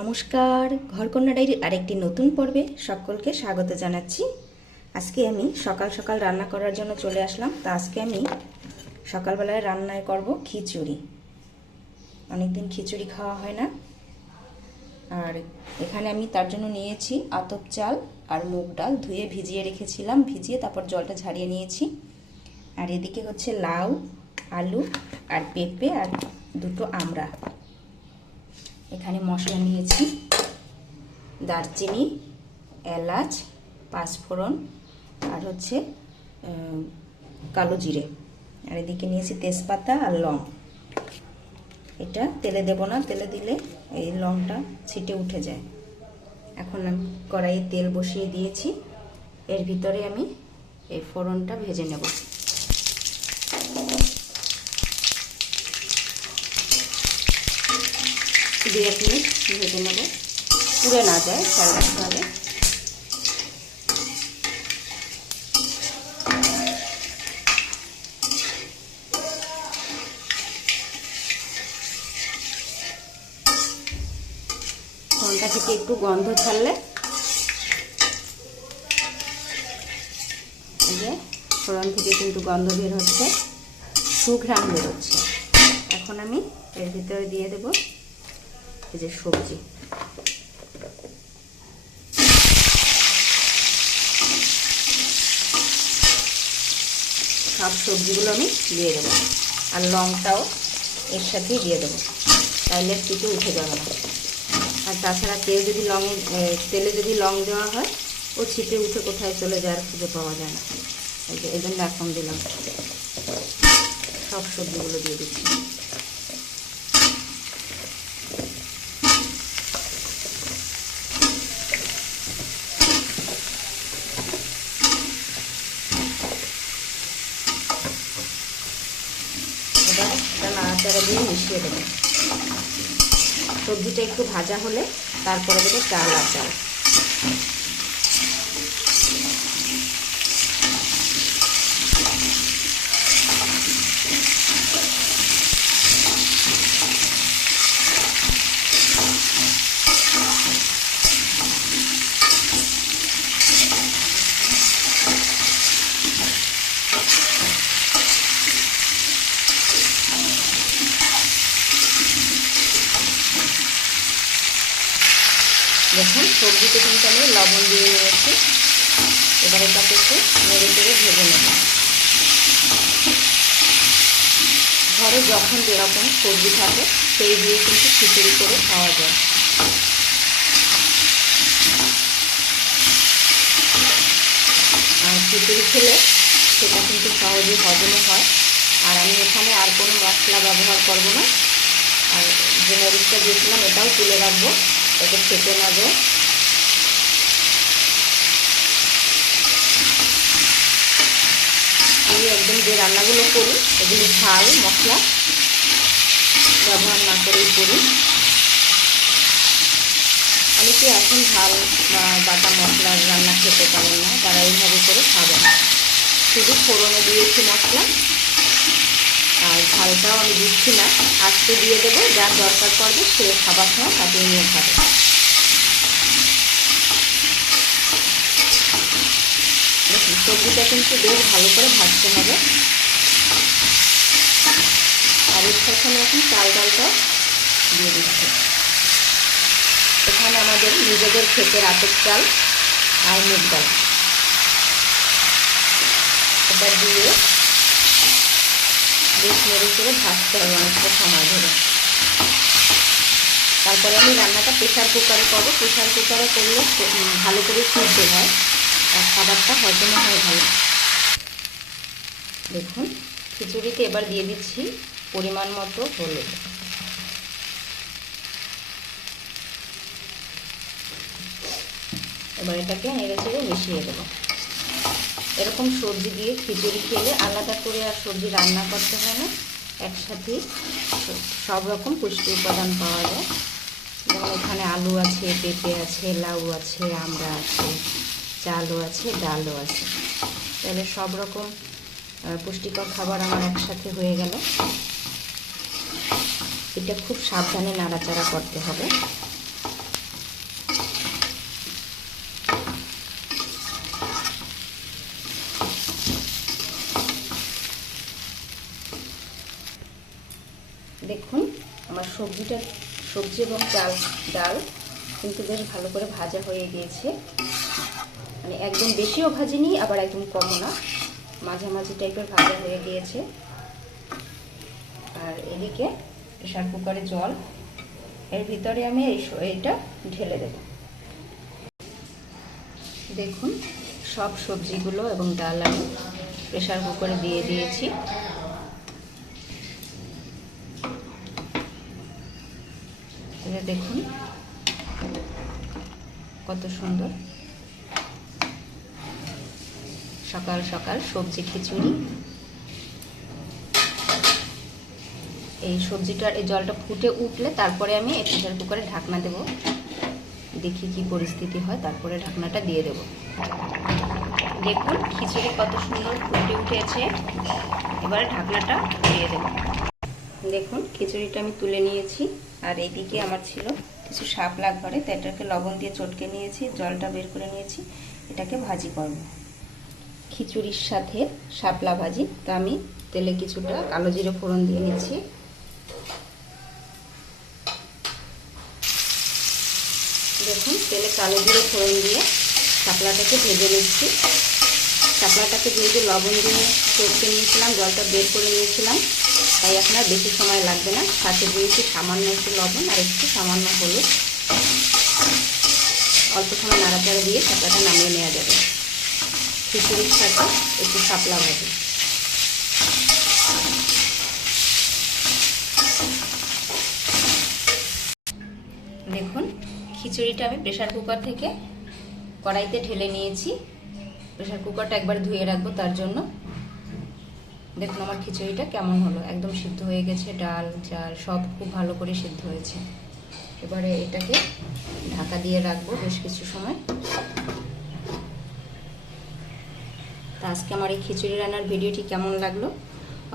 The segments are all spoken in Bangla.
নমস্কার, ঘরকন্যা ডায়েরির আরেকটি নতুন পর্বে সকলকে স্বাগত জানাচ্ছি। আজকে আমি সকাল সকাল রান্না করার জন্য চলে আসলাম। তা আজকে আমি সকালবেলায় রান্নায় করব খিচুড়ি। অনেকদিন খিচুড়ি খাওয়া হয় না। আর এখানে আমি তার জন্য নিয়েছি আতপ চাল আর মুগ ডাল ধুয়ে ভিজিয়ে রেখেছিলাম, ভিজিয়ে তারপর জলটা ঝারিয়ে নিয়েছি। আর এদিকে হচ্ছে লাউ, আলু আর পেঁপে আর দুটো আমড়া। এখানে মশলা নিয়েছি দারচিনি, এলাচ, পাঁচফোড়ন আর হচ্ছে কালো জিরে। আর এদিকে নিয়েছি তেজপাতা আর লং। এটা তেলে দেব না, তেলে দিলে এই লংটা ছিটে উঠে যায়। এখন আমি কড়াইয়ে তেল বসিয়ে দিয়েছি, এর ভিতরে আমি এই ফোড়নটা ভেজে নেব। দু এক মিনিট ভেজে নেব, পুড়ে না যায়, খেয়াল রাখতে হবে। ফোড়নটা থেকে একটু গন্ধ ছাড়লে, এই যে ফোড়ন থেকে কিন্তু গন্ধ বের হচ্ছে, সুঘ্রাণ বের হচ্ছে। এখন আমি এর ভিতরে দিয়ে দেব এই যে সবজি। সব সবজিগুলো আমি দিয়ে দেবো, আর লংটাও এর সাথেই দিয়ে দেবো, তাইলে ছিটে উঠে যাবে না। আর তাছাড়া তেলে যদি লং দেওয়া হয়, ও ছিটে উঠে কোথায় চলে যায় আর খুঁজে পাওয়া যায় না। এই জন্য এখন দিলাম। সব সবজিগুলো দিয়ে দিচ্ছি। এবার এটা নাড়াচাড়া দিয়ে মিশিয়ে দেবো। সবজিটা একটু ভাজা হলে তারপরে দেবো চাল আর চাল। দেখুন সবজিতে কিন্তু আমি লবণ দিয়ে নিয়েছি। এবার এটাকে একটু নেড়ে চেড়ে ভেজে নেব। ঘরে যখন যেরকম সবজি থাকে সেই দিয়ে কিন্তু খিচুড়ি করে খাওয়া যায়। আর খিচুড়ি খেলে সেটা কিন্তু সহজে হজমও হয়। আর আমি এখানে আর কোনো মশলা ব্যবহার করব না। আর যে মরিচটা দিয়েছিলাম এটাও তুলে রাখবো, এটাকে ফেটে না যায়। আমি একদম যে রান্নাগুলো করি এগুলি ঝাল মশলা ব্যবহার না করেই করি। অনেকে এখন ঝাল বা বাটা মশলার রান্না খেতে পারেন না, তারা এইভাবে করে খাবেন। শুধু ফোড়নে দিয়েছি মশলা, আর ঝালটাও আমি দিচ্ছি না, আস্তে দিয়ে দেবো। যার দরকার পড়বে সে খাবার সময় কাটিয়ে নিয়ে খাবে। দেখুন সবজিটা কিন্তু বেশ ভালো করে ভাজতে হবে। আর এর সাথে আমি এখন চাল ডালটাও দিয়ে দিচ্ছি। এখানে আমাদের নিজেদের ক্ষেতের আতপ চাল আর মুগ ডাল, এটা দিয়ে বেশ নেড়ে চেড়ে ভাজতে হবে অনেকটা সময় ধরে। তারপরে আমি রান্নাটা প্রেশার কুকারে করবো। প্রেশার কুকারে করলে ভালো করে সিদ্ধ হয় আর খাবারটা হজমও হয় ভালো। দেখুন খিচুড়িতে এবার দিয়ে দিচ্ছি পরিমাণ মতো হলুদ। এবার এটাকে নেড়ে চেড়ে মিশিয়ে দেবো। এরকম সবজি দিয়ে খিচুড়ি খেলে আলাদা করে আর সবজি রান্না করতে হয় না, একসাথেই সব রকম পুষ্টি উপাদান পাওয়া যায়। যেমন এখানে আলু আছে, পেঁপে আছে, লাউ আছে, আমড়া আছে, চালও আছে, ডালও আছে। তাহলে সব রকম পুষ্টিকর খাবার আমার একসাথে হয়ে গেল। এটা খুব সাবধানে নাড়াচাড়া করতে হবে। সবজি এবং ডাল কিন্তু বেশ ভালো করে ভাজা হয়ে গিয়েছে। মানে একদম বেশিও ভাজিনি, আবার একদম কমও না, মাঝামাঝি টাইপের ভাজা হয়ে গিয়েছে। আর এদিকে প্রেসার কুকারে জল, এর ভিতরে আমি এইটা ঢেলে দেব। দেখুন সব সবজিগুলো এবং ডাল আমি প্রেসার কুকারে দিয়ে দিয়েছি। দেখুন কত সুন্দর সকাল সকাল সবজি খিচুড়ি। এই সবজিটার এই জলটা ফুটে উঠলে তারপরে আমি এই প্রেসার কুকারে ঢাকনা দেব, দেখি কি পরিস্থিতি হয়, তারপরে ঢাকনাটা দিয়ে দেব। দেখুন খিচুড়ি কত সুন্দর ফুটে উঠেছে, এবারে ঢাকনাটা দিয়ে দেব। দেখুন খিচুড়িটা আমি তুলে নিয়েছি। আর এইদিকে আমার ছিল কিছু শাপলা ঘরে, তো এটাকে লবণ দিয়ে চটকে নিয়েছি, জলটা বের করে নিয়েছি, এটাকে ভাজি করব খিচুড়ির সাথে শাপলা ভাজি। তো আমি তেলে কিছুটা কালো জিরে ফোড়ন দিয়ে নিচ্ছি। দেখুন তেলে কালো জিরে ফোড়ন দিয়ে শাপলাটাকে ভেজে নিচ্ছি। শাপলাটাকে যেহেতু লবণ দিয়ে চটকে নিয়েছিলাম, জলটা বের করে নিয়েছিলাম, তাই এখন আর বেশি সময় লাগবে না। সাথে দিয়েছি সামান্য একটু লবণ আর একটু সামান্য হলুদ। অল্প সময় নাড়াচাড়া দিয়ে শাপলাটা নামিয়ে নেওয়া যাবে। খিচুড়ির সাথে একটু শাপলা ভাজি। দেখুন খিচুড়িটা আমি প্রেসার কুকার থেকে কড়াইতে ঢেলে নিয়েছি। প্রেসার কুকারটা একবার ধুয়ে রাখবো তার জন্য। দেখুন আমার খিচুড়িটা কেমন হলো, একদম সিদ্ধ হয়ে গেছে, ডাল চাল সব খুব ভালো করে সিদ্ধ হয়েছে। এবারে এটাকে ঢাকা দিয়ে রাখবো বেশ কিছু সময়। তা আজকে আমার এই খিচুড়ি রান্নার ভিডিওটি কেমন লাগলো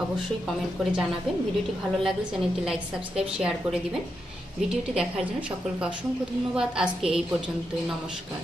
অবশ্যই কমেন্ট করে জানাবেন। ভিডিওটি ভালো লাগলে চ্যানেলটি লাইক সাবস্ক্রাইব শেয়ার করে দিবেন। ভিডিওটি দেখার জন্য সকলকে অসংখ্য ধন্যবাদ। আজকে এই পর্যন্তই, নমস্কার।